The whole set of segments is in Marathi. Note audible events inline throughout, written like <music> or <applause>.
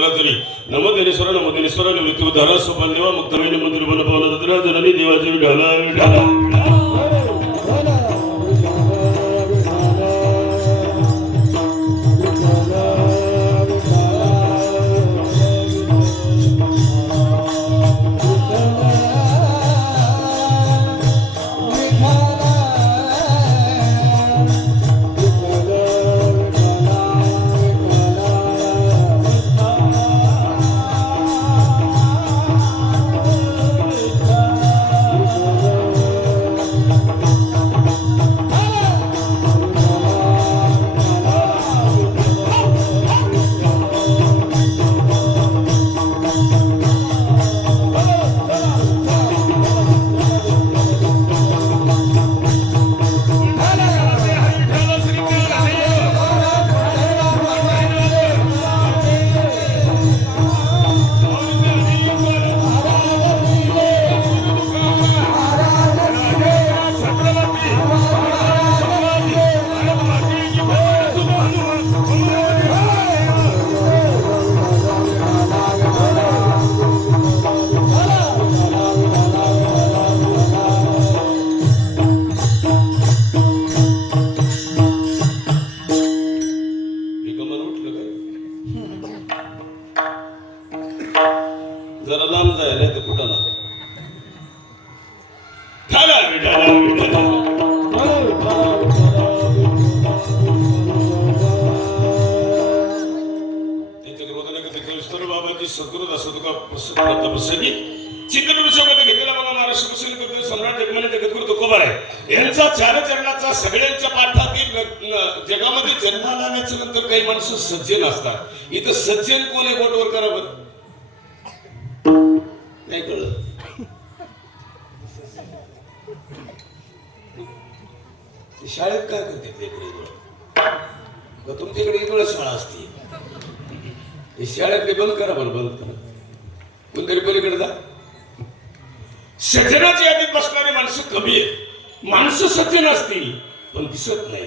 हलो चला तरी नमो दिनेश्वर नमो दिनेश्वर निवृत्ती उद्धारा सोपान देवा मुक्तवेणी मंदिर बन पावला दत्रा जननी देवाची बाबाची सद्गुरू दासोदका प्रसंगी चिंतन विषयामध्ये घेतलेला मला महाराष्ट्र प्रसंगी करतो सम्राट एकमाने जगद्गुरु तुकोबार आहे. यांचा चारचरणाचा सगळ्यांच्या पाठातील जगामध्ये जन्माला आल्याच्यानंतर काही माणसं सज्जन असतात. इथं सज्जन कोण आहे बोटवर करा बघ नाही कळलं. शाळेत काय करते? लेकरं इथं? का तुमच्याकडे शाळा असते? हे शाळेतले बंद करा बरं बंद करा. कोणतरी पलीकडे जा. सज्जनाच्या यादीत बसणारी माणसं कमी आहेत. माणसं सज्जन असतील पण दिसत नाही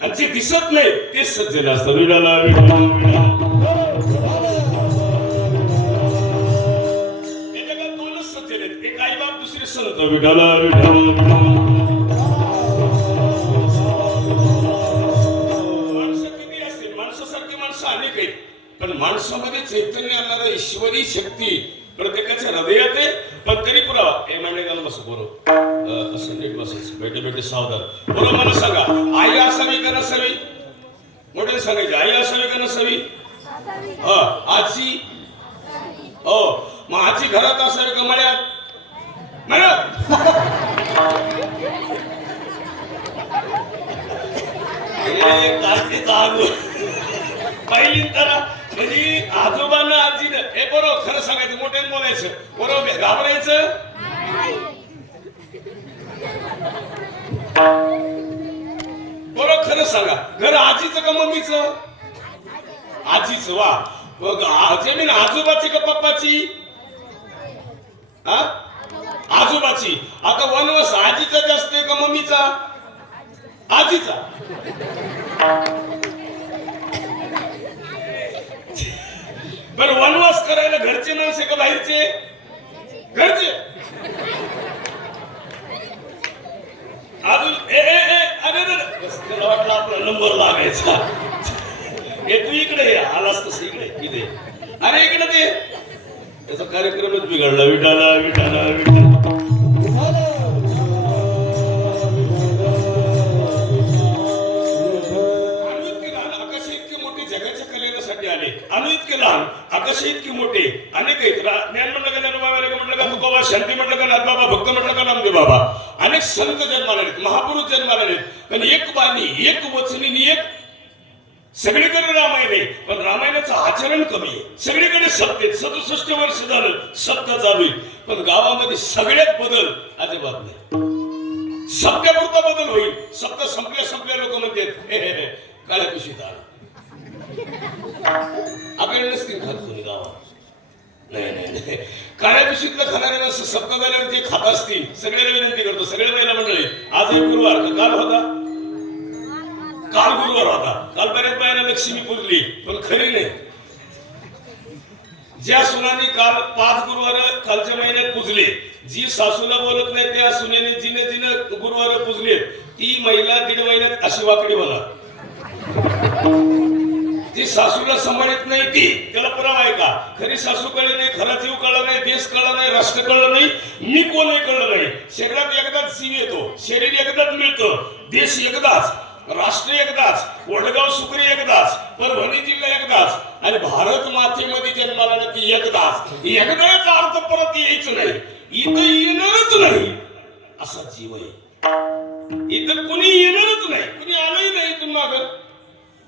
आणि जे दिसत नाही ते सज्जन असतात. विडाला विडाला विडाला या पण माणसामध्ये चैतन्य आणणारा ईश्वरी शक्ती प्रत्येकाच्या हृदयात आहे. पण तरी पुरावा हे मांडे घाल बस बरोबर असं नीट बसायचं बेटे बेटे सावधान. बरोबर मला सांगा आई असावी का नसावी? मोठे सांगायचे आई असावी का नसावी? हा आजी? हो मग आजी घरात असावी का मळ्यात? आग. <laughs> पहिली तर म्हणजे आजोबांना आजीनं हे बरोबर खरं सांगायचं मोठ्याने बोलायचं. बरोबर घाबरायचं? बरोबर खरं सांगा. घर आजीचं का मम्मीचं? आजीचं वा. मग जमीन आजोबाची का पप्पाची? हा? आजोबाची. आता वनवस आजीचा जास्त आहे का मम्मीचा? आजीचा. बरं वनवास करायला घरचे माणसे का बाहेरचे? घरचे? अजून ए ए ए अरे अरे, त्याला वाटलं आपला नंबर लागायचा. हे तू इकडे आलास तस इकडे इथे. अरे इकडे ते. त्याचा कार्यक्रमच बिघडला. विटाला विटाला विटाला. लहान इतकी मोठे. अनेक आहेत. ज्ञान म्हटलं का ज्ञानोबा म्हणलं म्हटलं का तुकोबा शांती म्हटलं का नाथबाबा भक्त म्हटलं का नामदेव बाबा. अनेक संत जन्माला आहेत महापुरुष जन्माला आहेत. पण एक बाणी एक वचनी एक सगळीकडे रामायण आहे. पण रामायणाचं आचरण कमी आहे. सगळीकडे सत्य सदुसष्ट वर्ष झालं सत्य चालू आहे. पण गावामध्ये सगळ्यात बदल अजिबात नाही. सत्यापुरता बदल होईल. सत्य संपल्या संपल्या लोक म्हणतात "हे, काळ्या कुशीत आला. आपल्याला नसतील खात कोणी गावात? नाही नाही नाही. काळ्या पिशवीतलं खाणारे नसतं झाल्यावर जे खात असतील. सगळ्याला विनंती करतो. सगळ्या महिला मंडळी आजही गुरुवार काल होता? काल गुरुवार होता. काल बऱ्याच बायांना लक्ष्मी पुजली पण खरी नाही. ज्या सुनानी काल पाच गुरुवार कालच्या महिन्यात पुजले जी सासूला बोलत नाही त्या सुनेने जिने जिने गुरुवार पुजले ती महिला दीड महिन्यात अशी वाकडी होणार जी सासूला सांभाळत नाही ती. त्याला पुरावा आहे का? खरी सासू कळली नाही खरा जीव कळला नाही देश कळला नाही राष्ट्र कळलं नाही मी कोण आहे कळलं नाही. शरीरात एकदाच जीव येतो शरीर एकदाच मिळतं देश एकदाच राष्ट्र एकदाच वडगाव सुकरी एकदाच परभणी जिल्हा एकदाच आणि भारत मातेमध्ये जन्माला नक्की एकदाच. एकदाच अर्थ परत यायचं नाही. इथं येणारच नाही. असा जीव आहे. इथं कुणी येणारच नाही. कुणी आलंही नाही इथून मागं.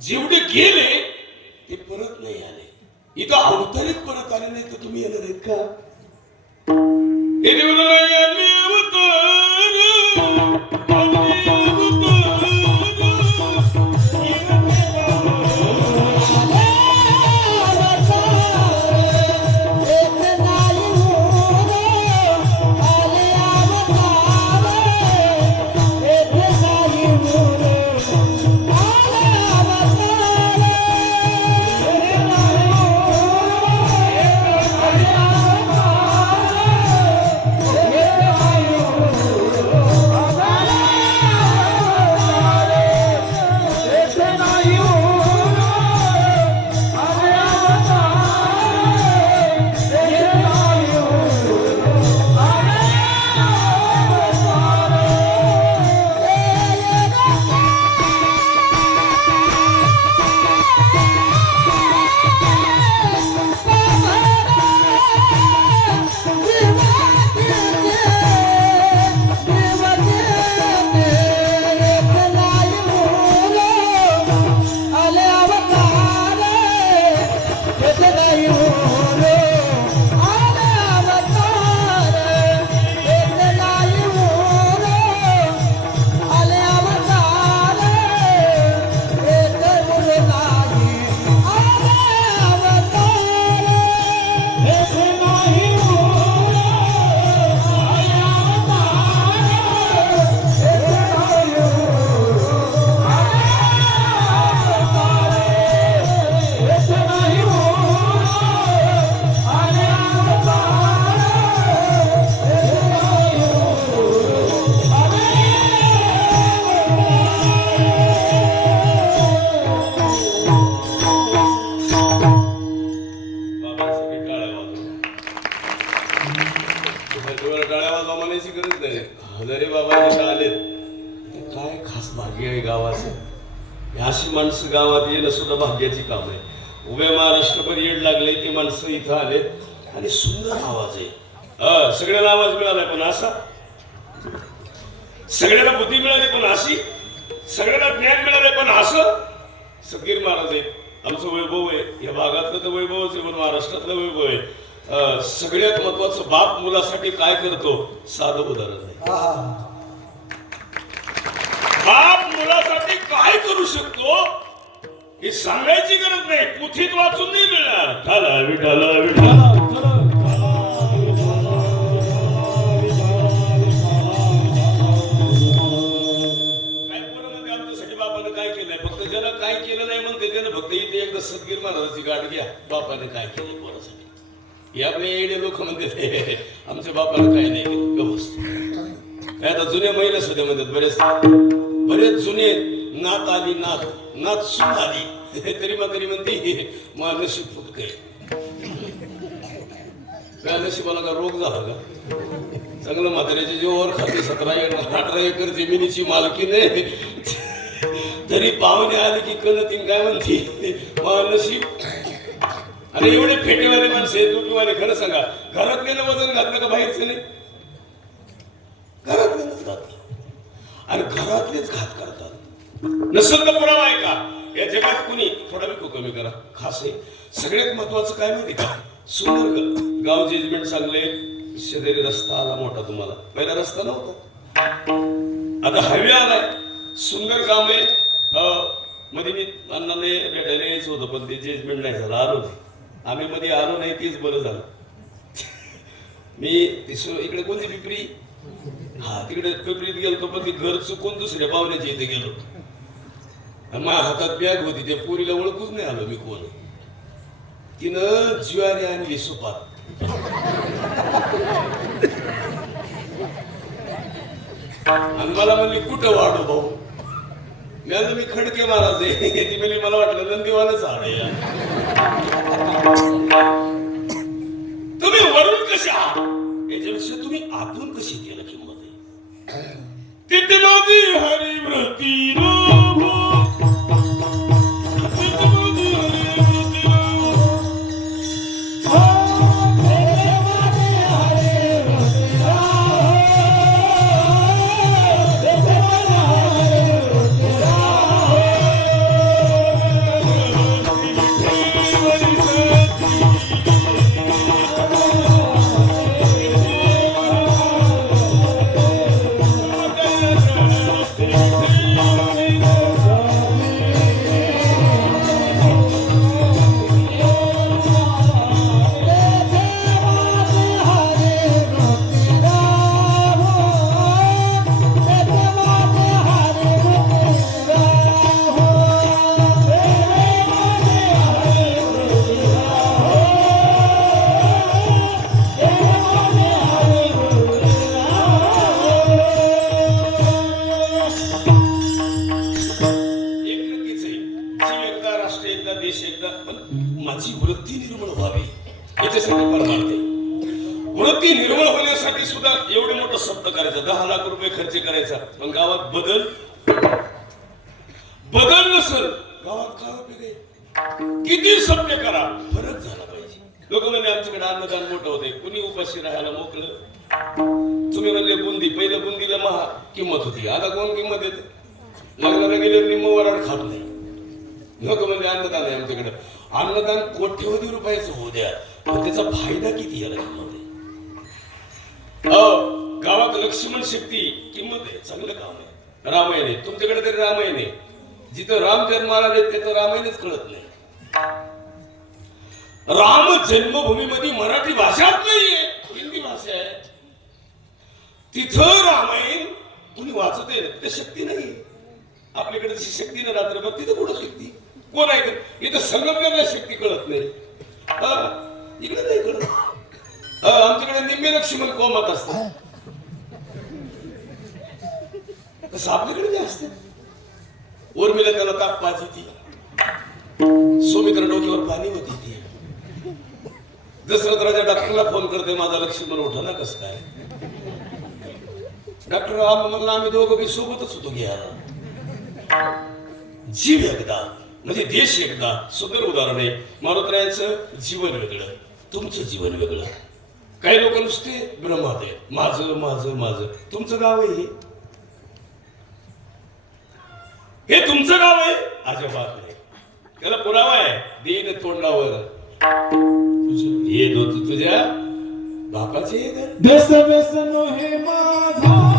जेवढे गेले ते परत नाही आले. इथं अवतरित परत आले नाही तर तुम्ही येणार आहेत का आवाज मिळाला पण असा. सगळ्यांना बुद्धी मिळाली पण अशी. सगळ्यांना ज्ञान मिळाले पण असं. सगीर महाराज आहेत आमचं वैभव आहे. या भागातलं तर वैभवच आहे पण महाराष्ट्रातलं वैभव आहे. सगळ्यात महत्वाचं बाप मुलासाठी काय करतो? साधं उदाहरण आहे. बाप मुलासाठी काय करू शकतो? हे सांगायची गरज नाही. पुथीत वाचून नाही मिळणार. ठाला विठाला विठाला काय केलं नाही म्हणते त्याच्यानं फक्त इथे एकदा सदगीर महाराजाची गाठ घ्या. बापाने काय केलं पोरासाठी? हे आपले येडे लोक म्हणते आमच्या बापानं काय नाही काय आता जुन्या महिला सुद्धा म्हणतात बरेच बरेच जुने नात आली नात नात सुन आली. <laughs> तरी मग तरी म्हणते मग नशीब फुटकय. <laughs> काय नशिबाला का रोग झाला का? चांगलं म्हाताऱ्याच्या जीवावर खाते सतरा एकर अठरा एकर जमिनीची मालकीने तरी पाहुणे आले की कळतीन काय म्हणते? नशीब. अरे एवढे फेटेवाले माणसे तू तुम्हाला खरं सांगा. घरातल्यानं वजन घातलं का बाहेरचं नाही? घरातल्यानंच घात आणि घरातलेच घात करतात. नसल तर पुरावा आहे का? या जगात कुणी? थोडा बिको कमी करा. खास आहे. सगळ्यात महत्वाचं काय माहिती का? सुंदर गाव जजमेंट चांगले शेजारी रस्ता आला मोठा तुम्हाला. पहिला रस्ता नव्हता. आता हायवे आलाय. सुंदर काम आहे. अं, मध्ये मी अण्णाने भेटायला यायचं होतं पण ते जजमेंट नाही झालं आलो नाही. आम्ही मध्ये आलो नाही तेच बरं झालं. मी ती सु- इकडे कोणती पिपरी? हा तिकडे पिपरीत गेलो पण ती घर चुकून दुसऱ्या पाहुण्याच्या इथे गेलो. आणि माझ्या हातात बॅग होती त्या पोरीला ओळखूच नाही आलो मी कोण. तिनं ज्वारी आणली सुपात. आणि मला म्हणली कुठं वाढू भाऊ? मी मी खडके महाराज आहे ती म्हणजे मला वाटलं नंदीवानच आहे. तुम्ही वरून कसे आहात याच्यापेक्षा तुम्ही आतून कशी केलं किंमत आहे? तिथे नदी हरी व्रती याच्यासाठी म्हणून ती निर्मळ होण्यासाठी सुद्धा एवढे मोठं सप्त करायचं. दहा लाख रुपये खर्च करायचा. पण गावात बदल? बदल नसल. गावात काय किती सभ्य करा. फरक झाला पाहिजे. लोक म्हणजे आमच्याकडे अन्नदान मोठं होते कुणी उपाशी राहायला मोकळं तुम्ही म्हणले बुंदी. पहिलं बुंदीला महा किंमत होती. आता कोण किंमत येते लग्नाला गेले निम्म वराड खात नाही. लोक म्हणजे अन्नदान आहे आमच्याकडे. अन्नदान कोट्यवधी रुपयाचं होऊ द्या पण त्याचा फायदा किती याला किंमत आहे गावात लक्ष्मण शक्ती किंमत आहे चांगलं काम आहे. रामायण आहे तुमच्याकडे तरी रामायण आहे. जिथं राम जन्माला आले त्याचं रामायणच कळत नाही. राम जन्मभूमीमध्ये मराठी भाषाच नाहीये हिंदी भाषा आहे. तिथं रामायण कुणी वाचत आहे तिथं शक्ती नाही. आपल्याकडे जशी शक्ती नाही रात्रभर तिथं कुठं शक्ती? कोण आहे इथं? इथं संगमनेरला शक्ती कळत नाही. हा, इकडे नाही कळत हा, आमच्याकडे निम्मे लक्ष्मण कोमात असतात. तसं आपल्याकडे नाही असते. उर्मिला त्याला ताप पाहिजे ती सोमित्र डोक्यावर पाणी होती ती दशरथ राजा डॉक्टरला फोन करते माझा लक्ष्मण उठा ना कसं काय? डॉक्टर आम आम्ही दोघं बी सोबतच होतो घ्यायला जीव एकदा. म्हणजे देश एकदा सुंदर उदाहरण आहे मारुतरायाचं जीवन वेगळं तुमचं जीवन वेगळं. काही लोक नुसते ब्रह्मात आहेत. माझं माझं माझं. तुमचं गाव आहे हे? तुमचं गाव आहे? अजिबात नाही. त्याला पुरावा आहे. देईन तोंडावर. हे दोत तुझ्या बापाचे हे माझा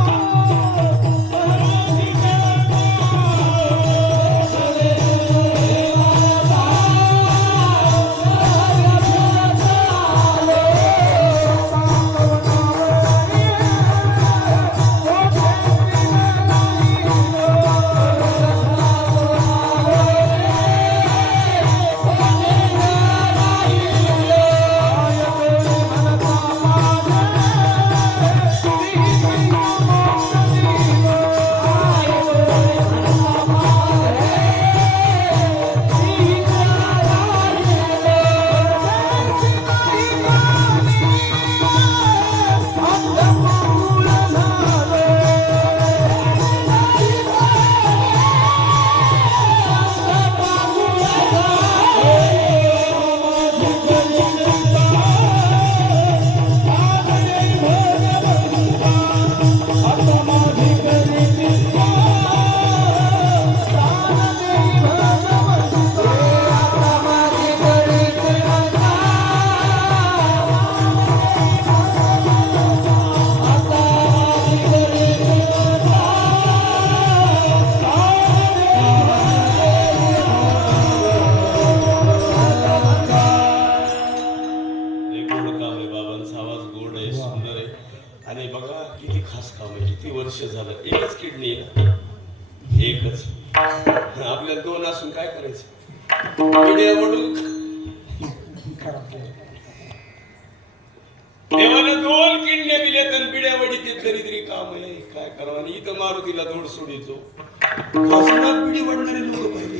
मारुतीला धोड सोडितो. हसनात पिढी वाढणारे लोक पाहिले.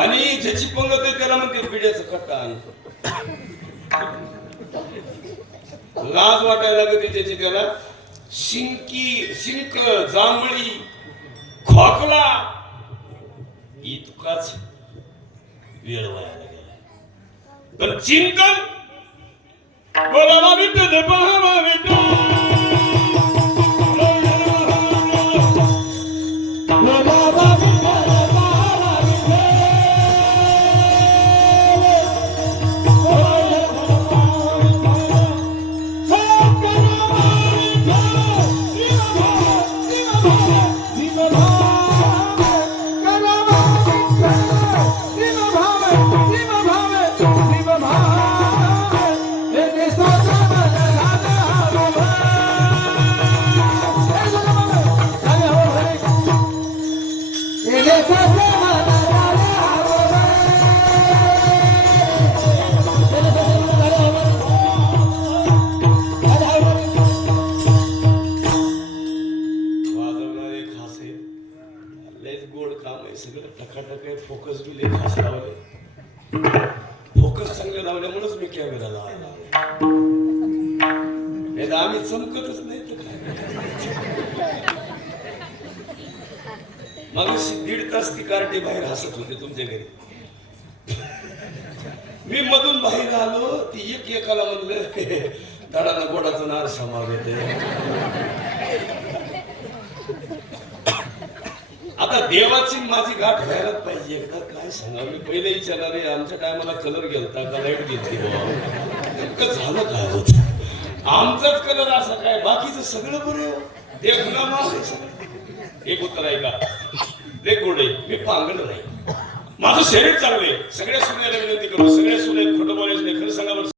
आणि ज्याची पंगत आहे त्याला म्हणते पिढ्याचा कट्टा आणतो लाज वाटायला लागते त्याची त्याला. शिंकी शिंक जांभळी खोकला इतकाच वेळ वायाला गेला. तर चिंतन बोला विठ्ठल पाहावा विठ्ठल Socorro! घरी. मी मधून बाहेर आलो ती एक एकाला म्हणलं दडाला गोडाचा नार समाव येते आता देवाची माझी गाठ व्हायलाच पाहिजे. एकदा काय सांगा मी पहिले विचारणारे आमच्या टायमाला कलर गेलता का? लाइट घेतली नेमकं झालं काय होत? आमचाच कलर असा काय? बाकीचं सगळं बरं ते देव हो. गुलाम सगळं एक उत्तर आहे का ते आहे मी पांगलं नाही माझं शरीर चांगले आहे. सगळ्या सुनेला विनंती करू. सगळ्या सुने खोटं बोलायचं नाही. खरं सांगा बरं